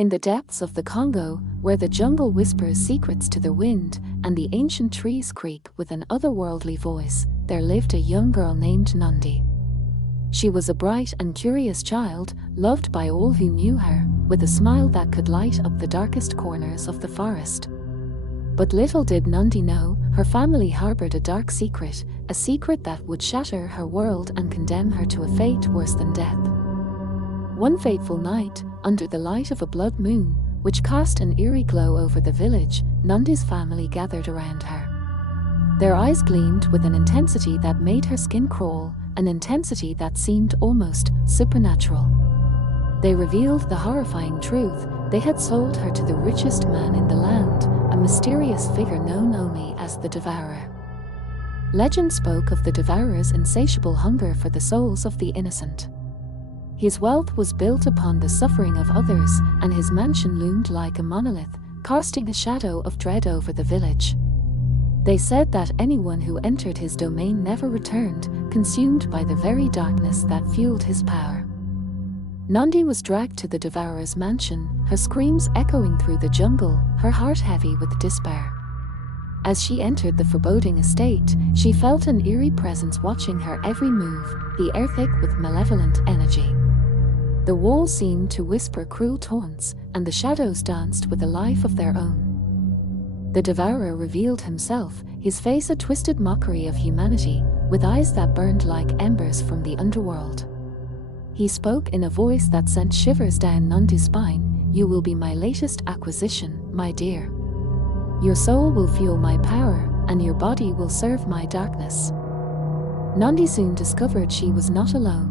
In the depths of the Congo, where the jungle whispers secrets to the wind and the ancient trees creak with an otherworldly voice, there lived a young girl named Nandi. She was a bright and curious child, loved by all who knew her, with a smile that could light up the darkest corners of the forest. But little did Nandi know, her family harbored a dark secret, a secret that would shatter her world and condemn her to a fate worse than death. One fateful night, under the light of a blood moon, which cast an eerie glow over the village, Nandi's family gathered around her. Their eyes gleamed with an intensity that made her skin crawl, an intensity that seemed almost supernatural. They revealed the horrifying truth: they had sold her to the richest man in the land, a mysterious figure known only as the Devourer. Legend spoke of the Devourer's insatiable hunger for the souls of the innocent. His wealth was built upon the suffering of others, and his mansion loomed like a monolith, casting a shadow of dread over the village. They said that anyone who entered his domain never returned, consumed by the very darkness that fueled his power. Nandi was dragged to the Devourer's mansion, her screams echoing through the jungle, her heart heavy with despair. As she entered the foreboding estate, she felt an eerie presence watching her every move, the air thick with malevolent energy. The walls seemed to whisper cruel taunts, and the shadows danced with a life of their own. The Devourer revealed himself, his face a twisted mockery of humanity, with eyes that burned like embers from the underworld. He spoke in a voice that sent shivers down Nandi's spine. "You will be my latest acquisition, my dear. Your soul will fuel my power, and your body will serve my darkness." Nandi soon discovered she was not alone.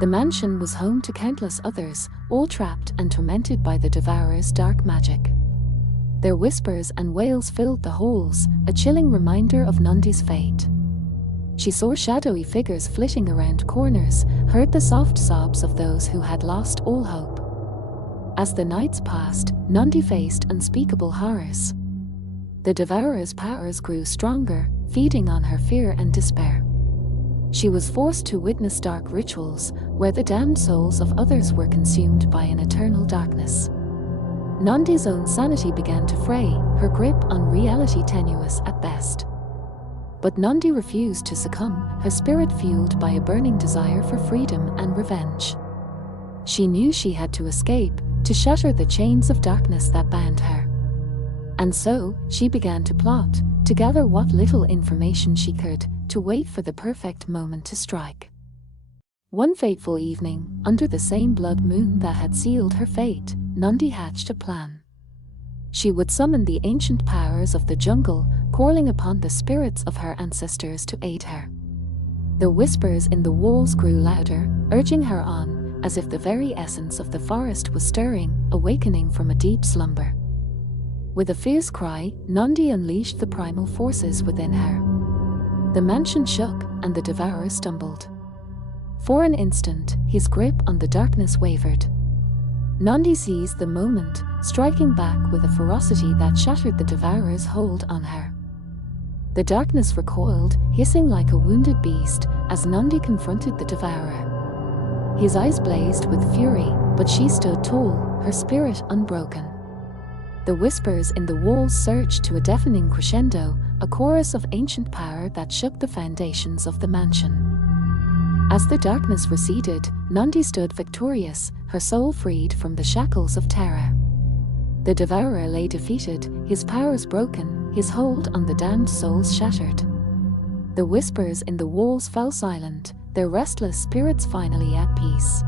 The mansion was home to countless others, all trapped and tormented by the Devourer's dark magic. Their whispers and wails filled the halls, a chilling reminder of Nandi's fate. She saw shadowy figures flitting around corners, heard the soft sobs of those who had lost all hope. As the nights passed, Nandi faced unspeakable horrors. The Devourer's powers grew stronger, feeding on her fear and despair. She was forced to witness dark rituals, where the damned souls of others were consumed by an eternal darkness. Nandi's own sanity began to fray, her grip on reality tenuous at best. But Nandi refused to succumb, her spirit fueled by a burning desire for freedom and revenge. She knew she had to escape, to shatter the chains of darkness that bound her. And so, she began to plot, to gather what little information she could, to wait for the perfect moment to strike. One fateful evening, under the same blood moon that had sealed her fate, Nandi hatched a plan. She would summon the ancient powers of the jungle, calling upon the spirits of her ancestors to aid her. The whispers in the walls grew louder, urging her on, as if the very essence of the forest was stirring, awakening from a deep slumber. With a fierce cry, Nandi unleashed the primal forces within her. The mansion shook, and the Devourer stumbled. For an instant, his grip on the darkness wavered. Nandi seized the moment, striking back with a ferocity that shattered the Devourer's hold on her. The darkness recoiled, hissing like a wounded beast, as Nandi confronted the Devourer. His eyes blazed with fury, but she stood tall, her spirit unbroken. The whispers in the walls surged to a deafening crescendo, a chorus of ancient power that shook the foundations of the mansion. As the darkness receded, Nandi stood victorious, her soul freed from the shackles of terror. The Devourer lay defeated, his powers broken, his hold on the damned souls shattered. The whispers in the walls fell silent, their restless spirits finally at peace.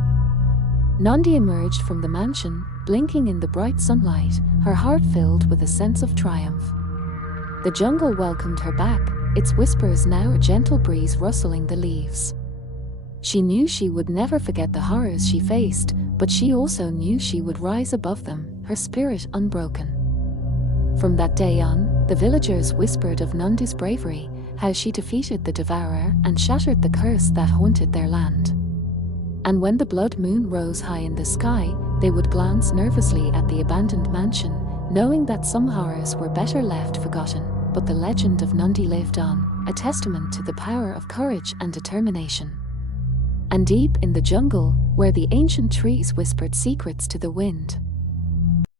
Nandi emerged from the mansion, blinking in the bright sunlight, her heart filled with a sense of triumph. The jungle welcomed her back, its whispers now a gentle breeze rustling the leaves. She knew she would never forget the horrors she faced, but she also knew she would rise above them, her spirit unbroken. From that day on, the villagers whispered of Nandi's bravery, how she defeated the Devourer and shattered the curse that haunted their land. And when the blood moon rose high in the sky, they would glance nervously at the abandoned mansion, knowing that some horrors were better left forgotten, but the legend of Nandi lived on, a testament to the power of courage and determination. And deep in the jungle, where the ancient trees whispered secrets to the wind,